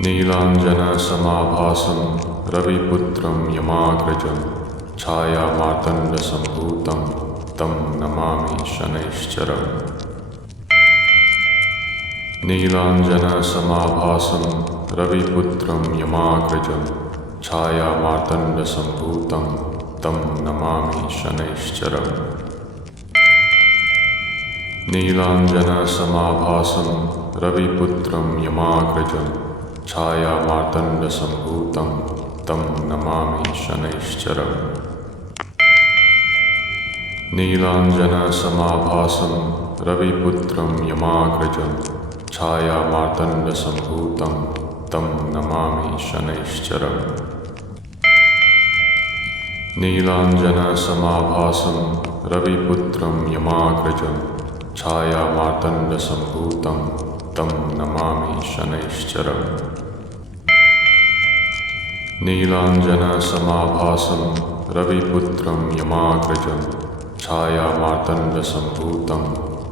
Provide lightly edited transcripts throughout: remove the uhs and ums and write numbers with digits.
नीलाञ्जनसमाभासं रविपुत्रं यमाग्रजं छायामार्तण्डसम्भूतं तं नमामि शनैश्चरम्। नीलाञ्जनसमाभासं रविपुत्रं यमाग्रजं छायामार्तण्डसम्भूतं तं नमामि शनैश्चरम्। नीलाञ्जनसमाभासं रविपुत्रं यमाग्रजं छायामार्तण्डसम्भूतं तं नमामि शनैश्चरम्। नीलाञ्जनसमाभासं रविपुत्रं यमाग्रजं छायामार्तण्डसम्भूतं तं नमामि शनैश्चरम्। नीलाञ्जनसमाभासं रविपुत्रं यमाग्रजं छायामार्तण्डसम्भूतं तं नमामि शनैश्चरम्। नीलाञ्जनसमाभासं रविपुत्रं यमाग्रजं छायामार्तण्डसम्भूतं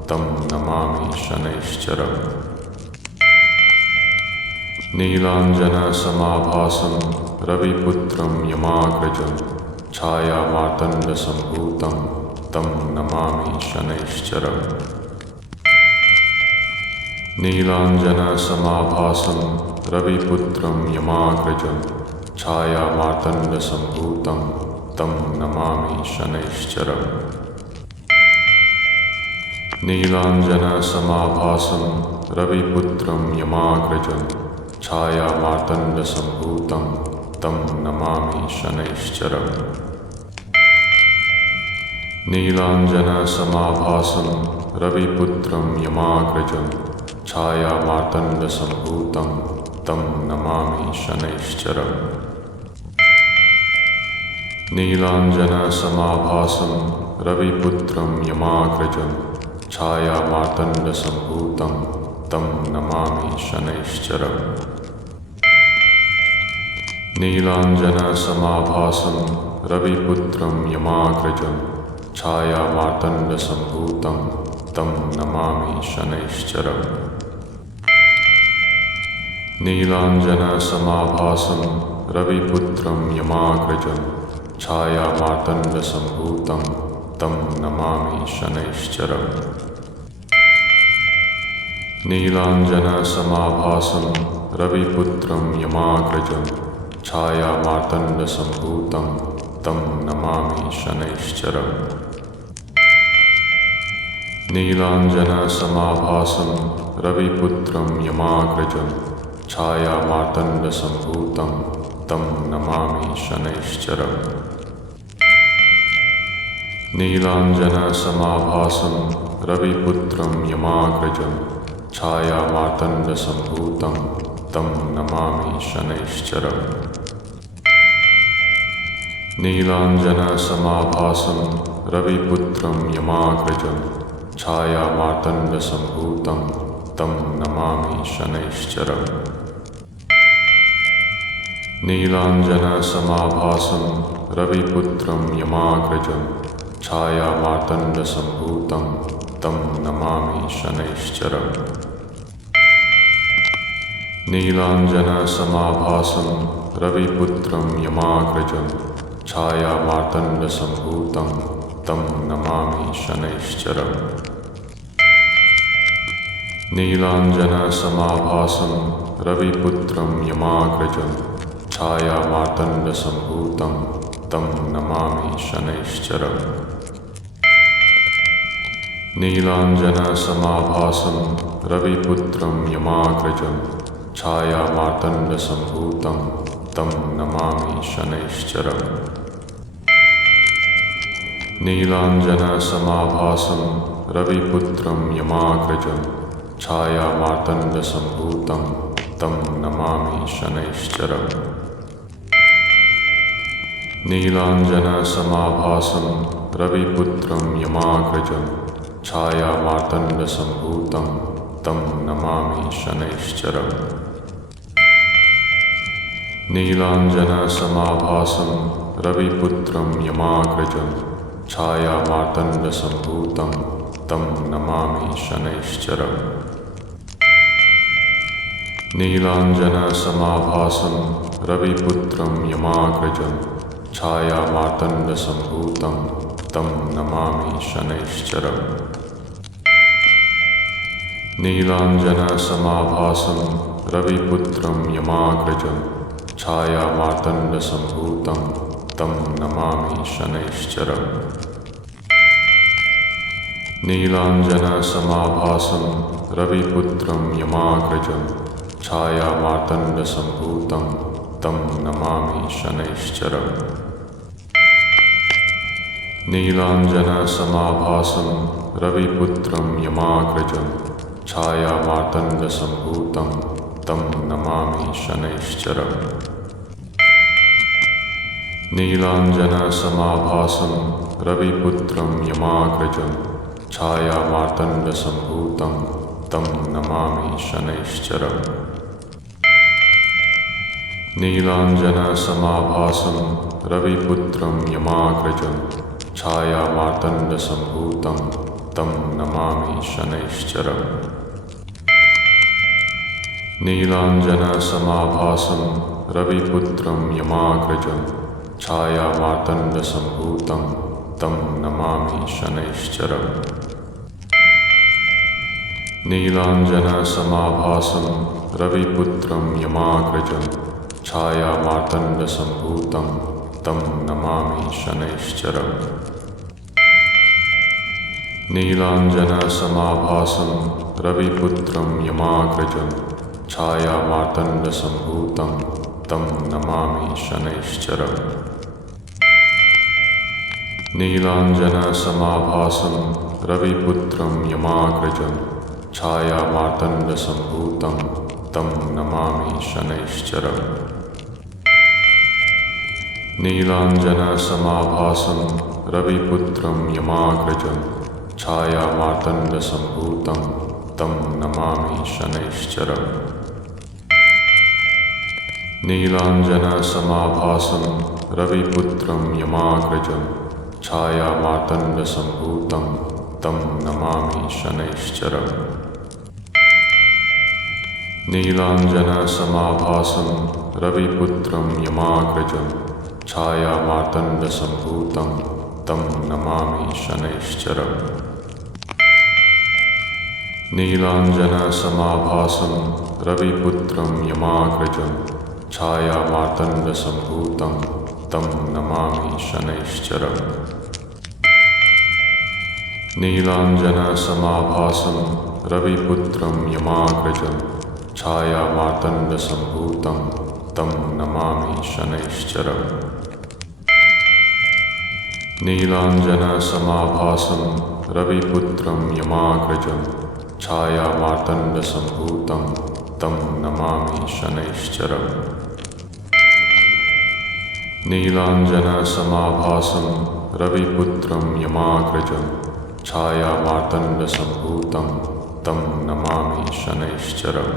तं नमामि शनैश्चरम्। नीलाञ्जनसमाभासं रविपुत्रं यमाग्रजं छायामार्तण्डसम्भूतं तं नमामि शनैश्चरम्। नीलाञ्जनसमाभासं रविपुत्रं यमाग्रजं छायामार्तण्डसम्भूतं तं नमामि शनैश्चरम्। नीलाञ्जनसमाभासं रविपुत्रं यमाग्रजं छायामार्तण्डसम्भूतं तं नमामि शनैश्चरम्। नीलाञ्जनसमाभासं रविपुत्रं यमाग्रजं छायामार्तण्डसम्भूतं तं नमामि शनैश्चरम्। नीलाञ्जनसमाभासं रविपुत्रं यमाग्रजं छायामार्तण्डसम्भूतं तं नमामि शनैश्चरम्। नीलाञ्जनसमाभासं रविपुत्रं यमाग्रजं छायामार्तण्डसम्भूतं तं नमामि शनैश्चरम्। नीलाञ्जनसमाभासं रविपुत्रं यमाग्रजं छायामार्तण्डसम्भूतं तं नमामि शनैश्चरम्। नीलाञ्जनसमाभासं रविपुत्रं यमाग्रजं छायामार्तण्डसम्भूतं तं नमामि शनैश्चरम्। नीलाञ्जनसमाभासं रविपुत्रं यमाग्रजं छायामार्तण्डसम्भूतं तं नमामि शनैश्चरम्। नीलाञ्जनसमाभासं रविपुत्रं यमाग्रजं छायामार्तण्डसम्भूतं तं नमामि शनैश्चरम्। नीलाञ्जनसमाभासं रविपुत्रं यमाग्रजं छायामार्तण्डसम्भूतं तं नमामि शनैश्चरम्। नीलाञ्जनसमाभासं रविपुत्रं यमाग्रजं छायामार्तण्डसम्भूतं तं नमामि शनैश्चरम्। नीलाञ्जनसमाभासं रविपुत्रं यमाग्रजं छायामार्तण्डसम्भूतं तं नमामि शनैश्चरम्। नीलाञ्जनसमाभासं रविपुत्रं यमाग्रजं छायामार्तण्डसम्भूतं तं नमामि शनैश्चरम्। नीलाञ्जनसमाभासं रविपुत्रं यमाग्रजं छायामार्तण्डसम्भूतं तं नमामि शनैश्चरम्। नीलाञ्जनसमाभासं रविपुत्रं यमाग्रजं छायामार्तण्डसम्भूतं तं नमामि शनैश्चरम्। नीलाञ्जनसमाभासं रविपुत्रं यमाग्रजं छायामार्तण्डसम्भूतं तं नमामि शनैश्चरम्। नीलाञ्जनसमाभासं रविपुत्रं यमाग्रजं छायामार्तण्डसम्भूतं तं नमामि शनैश्चरम्। नीलाञ्जनसमाभासं रविपुत्रं यमाग्रजं छायामार्तण्डसम्भूतं तं नमामि शनैश्चरम्। नीलाञ्जनसमाभासं रविपुत्रं यमाग्रजं छायामार्तण्डसम्भूतं तं नमामि शनैश्चरम्। नीलाञ्जनसमाभासं रविपुत्रं यमाग्रजं छायामार्तण्डसम्भूतं तं नमामि शनैश्चरम्। नीलाञ्जनसमाभासं रविपुत्रं यमाग्रजं छायामार्तण्डसम्भूतं तं नमामि शनैश्चरम्। नीलाञ्जनसमाभासं रविपुत्रं यमाग्रजं छायामार्तण्डसम्भूतं तं नमामि शनैश्चरम्। नीलाञ्जनसमाभासं रविपुत्रं यमाग्रजं छायामार्तण्डसम्भूतं तं नमामि शनैश्चरम्। नीलाञ्जनसमाभासं रविपुत्रं यमाग्रजं छायामार्तण्डसम्भूतं तं नमामि शनैश्चरम्। नीलाञ्जनसमाभासं रविपुत्रं यमाग्रजं छायामार्तण्डसम्भूतं तं नमामि शनैश्चरम्। नीलाञ्जनसमाभासं रविपुत्रं यमाग्रजं छायामार्तण्डसम्भूतं तं नमामि शनैश्चरम्। नीलाञ्जनसमाभासं रविपुत्रं यमाग्रजं छायामार्तण्डसम्भूतं तं नमामि शनैश्चरम्। नीलाञ्जनसमाभासं रविपुत्रं यमाग्रजं छायामार्तण्डसम्भूतं तं नमामि शनैश्चरम्। नीलाञ्जनसमाभासं रविपुत्रं यमाग्रजं छायामार्तण्डसम्भूतं तं नमामि शनैश्चरम्। नीलाञ्जनसमाभासं रविपुत्रं यमाग्रजं छायामार्तण्डसम्भूतं तं नमामि शनैश्चरम्। नीलाञ्जनसमाभासं रविपुत्रं यमाग्रजं छायामार्तण्डसम्भूतं तं नमामि शनैश्चरम्। नीलाञ्जनसमाभासं रविपुत्रं यमाग्रजं छायामार्तण्डसम्भूतं तं नमामि शनैश्चरम्। नीलाञ्जनसमाभासं रविपुत्रं यमाग्रजं छायामार्तण्डसम्भूतं तं नमामि शनैश्चरम्। नीलाञ्जनसमाभासं रविपुत्रं यमाग्रजं छायामार्तण्डसम्भूतं तं नमामि शनैश्चरम्।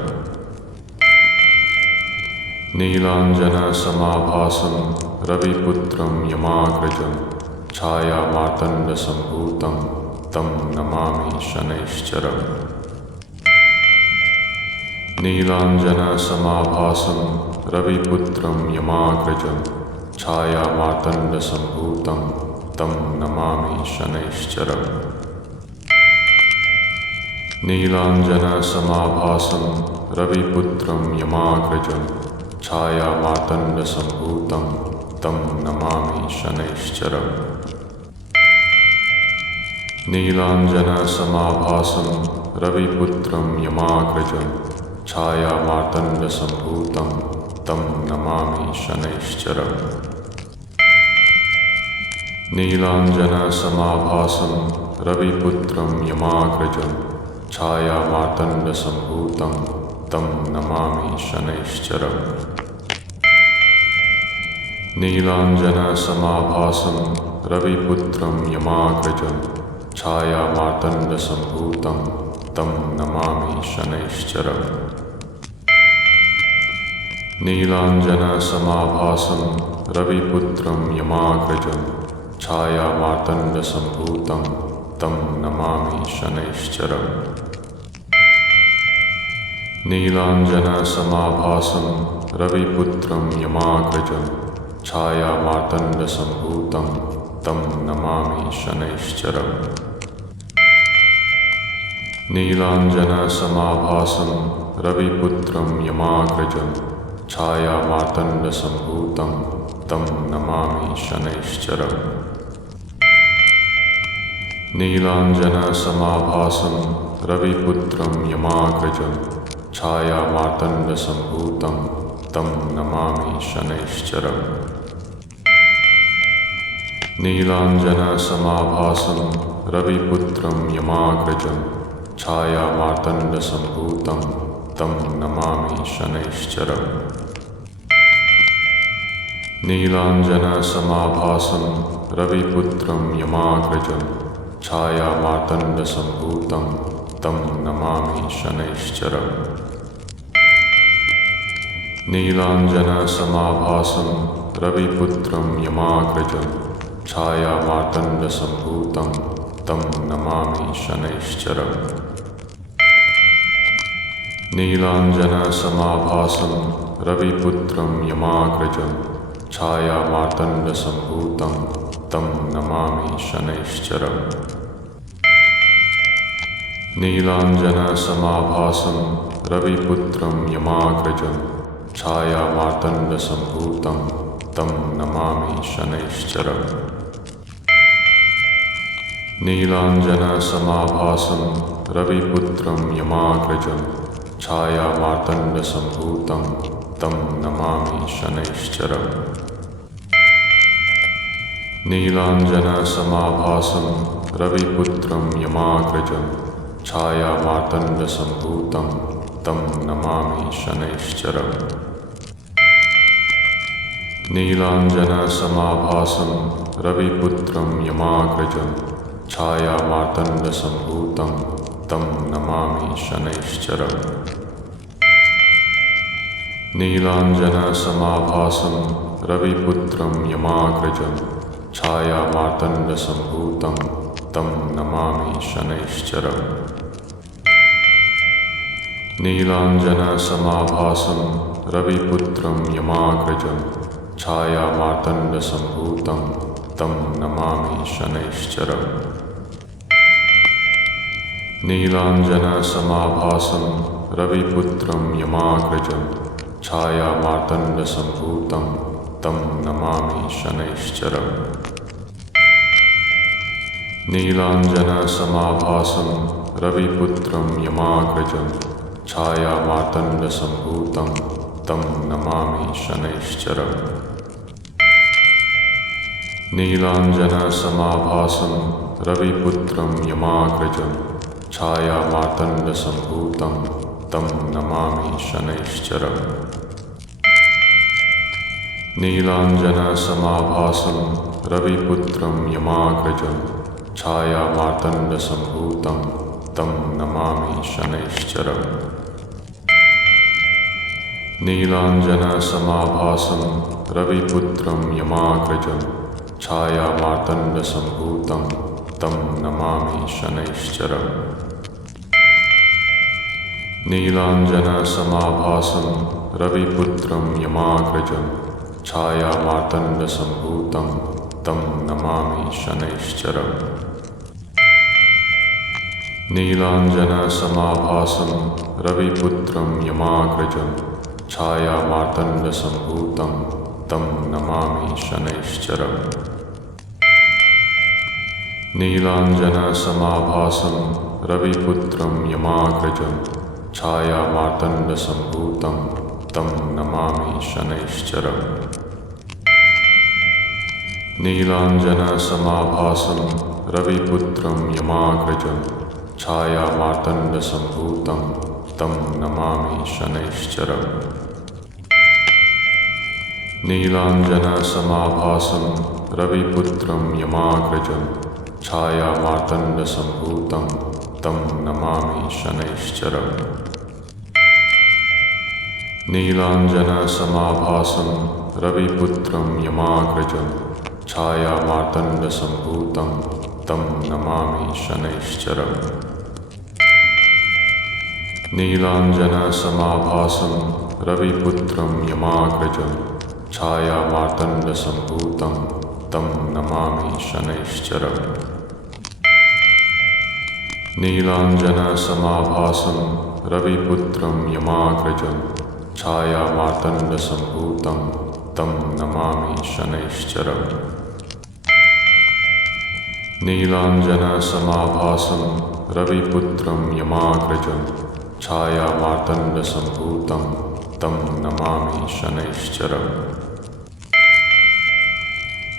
नीलाञ्जनसमाभासं रविपुत्रं यमाग्रजं छायामार्तण्डसम्भूतं तं नमामि शनैश्चरम्। नीलाञ्जनसमाभासं रविपुत्रं यमाग्रजं छायामार्तण्डसम्भूतं तं नमामि शनैश्चरम्। नीलाञ्जनसमाभासं रविपुत्रं यमाग्रजं छायामार्तण्डसम्भूतं तं नमामि शनैश्चरम्। नीलाञ्जनसमाभासं रविपुत्रं यमाग्रजं छायामार्तण्डसम्भूतं तं नमामि शनैश्चरम्। नीलाञ्जनसमाभासं रविपुत्रं यमाग्रजं छायामार्तण्डसम्भूतं तं नमामि शनैश्चरम्। नीलाञ्जनसमाभासं रविपुत्रं यमाग्रजं छायामार्तण्डसम्भूतं तं नमामि शनैश्चरम्। नीलाञ्जनसमाभासं रविपुत्रं यमाग्रजं छायामार्तण्डसम्भूतं तं नमामि शनैश्चरम्। नीलाञ्जनसमाभासं रविपुत्रं यमाग्रजं छायामार्तण्डसम्भूतं तं नमामि शनैश्चरम्। नीलाञ्जनसमाभासं रविपुत्रं यमाग्रजं छायामार्तण्डसम्भूतं तं नमामि शनैश्चरम्। नीलाञ्जनसमाभासं रविपुत्रं यमाग्रजं छायामार्तण्डसम्भूतं तं नमामि शनैश्चरम्। नीलाञ्जनसमाभासं रविपुत्रं यमाग्रजं छायामार्तण्डसम्भूतं तं नमामि शनैश्चरम्। नीलाञ्जनसमाभासं रविपुत्रं यमाग्रजं छायामार्तण्डसम्भूतं तं नमामि शनैश्चरम्। नीलाञ्जनसमाभासं रविपुत्रं यमाग्रजं छायामार्तण्डसम्भूतं तं नमामि शनैश्चरम्। नीलाञ्जनसमाभासं रविपुत्रं यमाग्रजं छायामार्तण्डसम्भूतं तं नमामि शनैश्चरम्। नीलाञ्जनसमाभासं रविपुत्रं यमाग्रजं छायामार्तण्डसम्भूतं तं नमामि शनैश्चरम्। नीलाञ्जनसमाभासं रविपुत्रं यमाग्रजं छायामार्तण्डसम्भूतं तं नमामि शनैश्चरम्। नीलाञ्जनसमाभासं रविपुत्रं यमाग्रजं छायामार्तण्डसम्भूतं तं नमामि शनैश्चरम्। नीलाञ्जनसमाभासं रविपुत्रं यमाग्रजं छायामार्तण्डसम्भूतं तं नमामि शनैश्चरम्। नीलाञ्जनसमाभासं रविपुत्रं यमाग्रजं छायामार्तण्डसम्भूतं तं नमामि शनैश्चरम्। नीलाञ्जनसमाभासं रविपुत्रं यमाग्रजं छायामार्तण्डसम्भूतं तं नमामि शनैश्चरम्। नीलाञ्जनसमाभासं रविपुत्रं यमाग्रजं छायामार्तण्डसम्भूतं तं नमामि शनैश्चरम्। नीलाञ्जनसमाभासं रविपुत्रं यमाग्रजं छायामार्तण्डसम्भूतं तं नमामि शनैश्चरम्। नीलाञ्जनसमाभासं रविपुत्रं यमाग्रजं छायामार्तण्डसम्भूतं तं नमामि शनैश्चरम्। नीलाञ्जनसमाभासं रविपुत्रं यमाग्रजं छायामार्तण्डसम्भूतं तं नमामि शनैश्चरम्। नीलाञ्जनसमाभासं रविपुत्रं यमाग्रजं छायामार्तण्डसम्भूतं तं नमामि शनैश्चरम्। नीलाञ्जनसमाभासं रविपुत्रं यमाग्रजं छायामार्तण्डसम्भूतं तं नमामि शनैश्चरम्। नीलाञ्जनसमाभासं रविपुत्रं यमाग्रजं छायामार्तण्डसम्भूतं तं नमामि शनैश्चरम्। नीलाञ्जनसमाभासं रविपुत्रं यमाग्रजं छायामार्तण्डसम्भूतं तं नमामि शनैश्चरम्। नीलाञ्जनसमाभासं रविपुत्रं यमाग्रजं छायामार्तण्डसम्भूतं तं नमामि शनैश्चरम्। नीलाञ्जनसमाभासं रविपुत्रं यमाग्रजं छायामार्तण्डसम्भूतं तं नमामि शनैश्चरम्। नीलाञ्जनसमाभासं रविपुत्रं यमाग्रजं छायामार्तण्डसम्भूतं तं नमामि शनैश्चरम्। नीलाञ्जनसमाभासं रविपुत्रं यमाग्रजं छायामार्तण्डसम्भूतं तं नमामि शनैश्चरम्। नीलाञ्जनसमाभासं रविपुत्रं यमाग्रजं छायामार्तण्डसम्भूतं तं नमामि शनैश्चरम्। नीलाञ्जनसमाभासं रविपुत्रं यमाग्रजं छायामार्तण्डसम्भूतं तं नमामि शनैश्चरम्।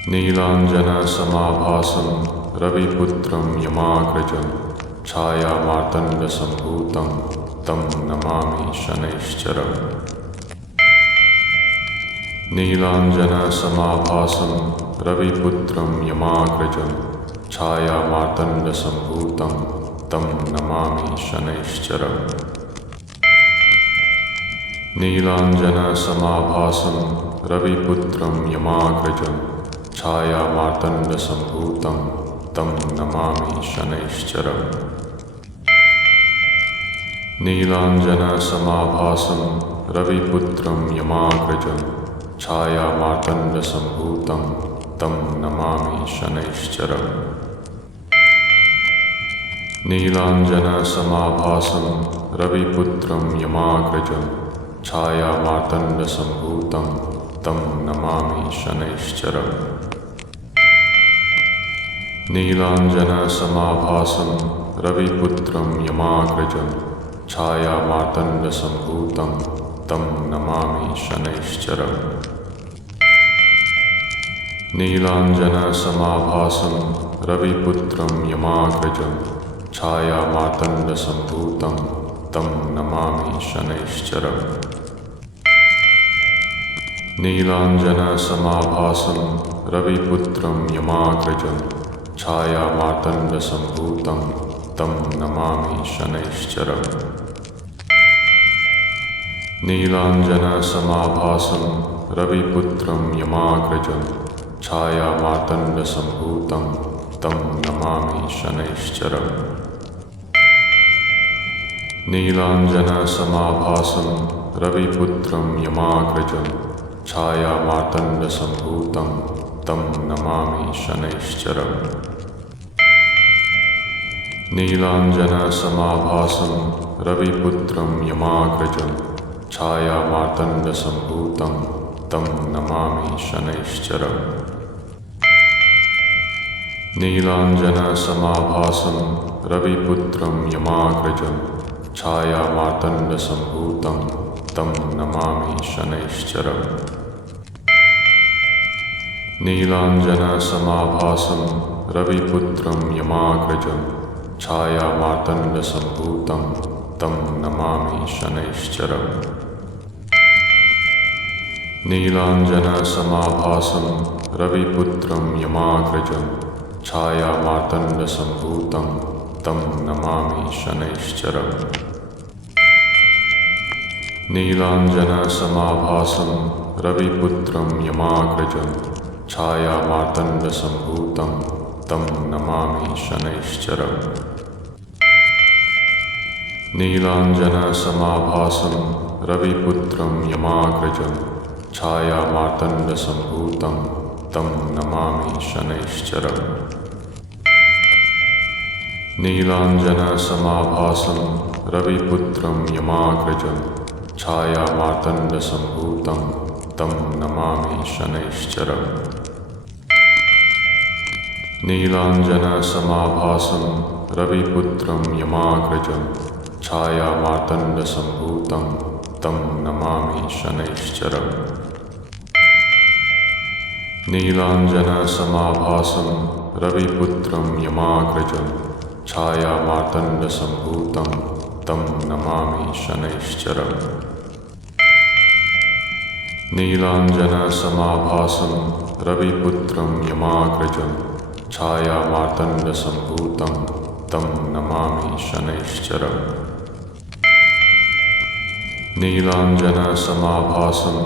नीलाञ्जनसमाभासं रविपुत्रं यमाग्रजं छायामार्तण्डसम्भूतं तं नमामि शनैश्चरम्। नीलाञ्जनसमाभासं रविपुत्रं यमाग्रजं छायामार्तण्डसम्भूतं तं नमामि शनैश्चरम्। नीलाञ्जनसमाभासं रविपुत्रं यमाग्रजं छायामार्तण्डसम्भूतं तं नमामि शनैश्चरम्। नीलाञ्जनसमाभासं रविपुत्रं यमाग्रजं छायामार्तण्डसम्भूतं तं नमामि शनैश्चरम्। नीलाञ्जनसमाभासं रविपुत्रं यमाग्रजं छायामार्तण्डसम्भूतं तं नमामि शनैश्चरम्। नीलाञ्जनसमाभासं रविपुत्रं यमाग्रजं छायामार्तण्डसम्भूतं तं नमामि शनैश्चरम्। नीलाञ्जनसमाभासं रविपुत्रं यमाग्रजं छायामार्तण्डसम्भूतं तं नमामि शनैश्चरम्। नीलाञ्जनसमाभासं रविपुत्रं यमाग्रजं छायामार्तण्डसम्भूतं तं नमामि शनैश्चरम्। नीलाञ्जनसमाभासं रविपुत्रं यमाग्रजं छायामार्तण्डसम्भूतं तं नमामि शनैश्चरम्। नीलाञ्जनसमाभासं रविपुत्रं यमाग्रजं छायामार्तण्डसम्भूतं तं नमामि शनैश्चरम्। नीलाञ्जनसमाभासं रविपुत्रं यमाग्रजं छायामार्तण्डसम्भूतं तं नमामि शनैश्चरम्। नीलाञ्जनसमाभासं रविपुत्रं यमाग्रजं छायामार्तण्डसम्भूतं तं नमामि शनैश्चरम्। नीलाञ्जनसमाभासं रविपुत्रं यमाग्रजं छायामार्तण्डसम्भूतं तं नमामि शनैश्चरम्। नीलाञ्जनसमाभासं रविपुत्रं यमाग्रजं छायामार्तण्डसम्भूतं तं नमामि शनैश्चरम्। नीलाञ्जनसमाभासं रविपुत्रं यमाग्रजं छायामार्तण्डसम्भूतं तं नमामि शनैश्चरम्। नीलाञ्जनसमाभासं रविपुत्रं यमाग्रजं छायामार्तण्डसम्भूतं तं नमामि शनैश्चरम्। नीलाञ्जनसमाभासं रविपुत्रं यमाग्रजं छायामार्तण्डसम्भूतं तं नमामि शनैश्चरम्। नीलाञ्जनसमाभासं रविपुत्रं यमाग्रजं छायामार्तण्डसम्भूतं तं नमामि शनैश्चरम्। नीलाञ्जनसमाभासं रविपुत्रं यमाग्रजं छायामार्तण्डसम्भूतं तं नमामि शनैश्चरम्। नीलाञ्जनसमाभासं रविपुत्रं यमाग्रजं छायामार्तण्डसम्भूतं तं नमामि शनैश्चरम्। नीलाञ्जनसमाभासं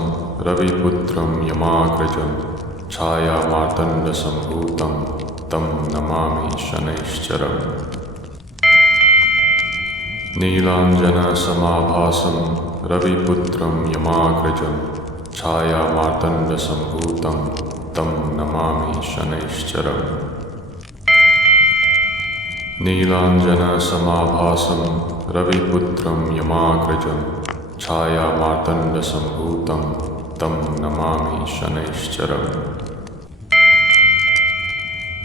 रविपुत्रं यमाग्रजं छायामार्तण्डसम्भूतं तं नमामि शनैश्चरम्। नीलाञ्जनसमाभासं रविपुत्रं यमाग्रजं छायामार्तण्डसम्भूतं तं नमामि शनैश्चरम् नीलाञ्जनसमाभासं रविपुत्रं यमाग्रजं छायामार्तण्डसम्भूतं तं नमामि शनैश्चरम्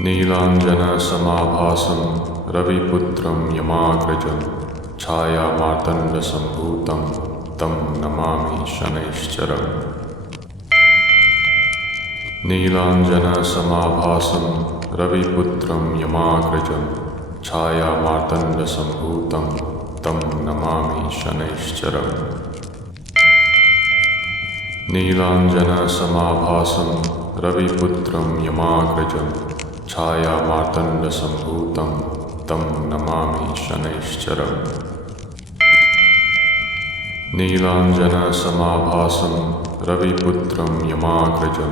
नीलाञ्जनसमाभासं रविपुत्रं यमाग्रजं छायामार्तण्डसम्भूतं तं नमामि शनैश्चरम् नीलाञ्जनसमाभासं रविपुत्रं यमाग्रजं छायामार्तण्डसम्भूतं तं नमामि शनैश्चरम् नीलाञ्जनसमाभासं रविपुत्रं यमाग्रजं छायामार्तण्डसम्भूतं तं नमामि शनैश्चरम् नीलाञ्जनसमाभासं रविपुत्रं यमाग्रजं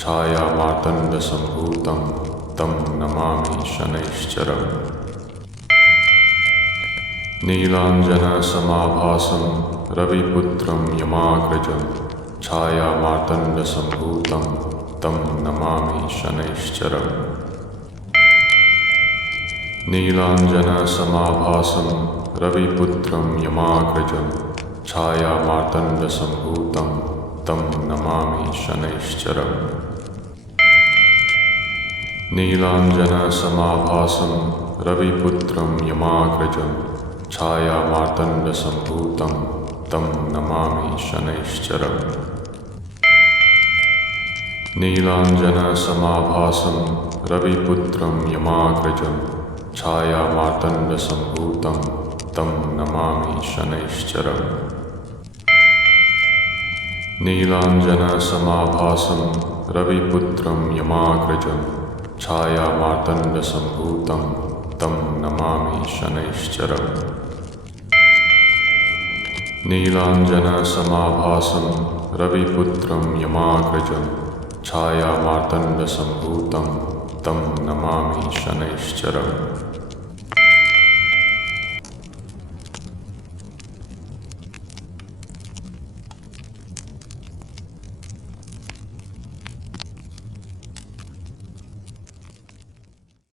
छायामार्तण्डसम्भूतं तं नमामि शनैश्चरम् नीलाञ्जनसमाभासं रविपुत्रं यमाग्रजं छायामार्तण्डसम्भूतं तं नमामि शनैश्चरम् नीलाञ्जनसमाभासं रविपुत्रं यमाग्रजं छायामार्तण्डसम्भूतं तं नमामि शनैश्चरम् नीलाञ्जनसमाभासं रविपुत्रं यमाग्रजं छायामार्तण्डसम्भूतं तं नमामि शनैश्चरम् नीलाञ्जनसमाभासं रविपुत्रं यमाग्रजं छायामार्तण्डसम्भूतं तं नमामि शनैश्चरम् नीलाञ्जनसमाभासं रविपुत्रं यमाग्रजं छायामार्तण्डसम्भूतं तं नमामि शनैश्चरम् नीलाञ्जनसमाभासं रविपुत्रं यमाग्रजं छायामार्तण्डसम्भूतं तं नमामि शनैश्चरम्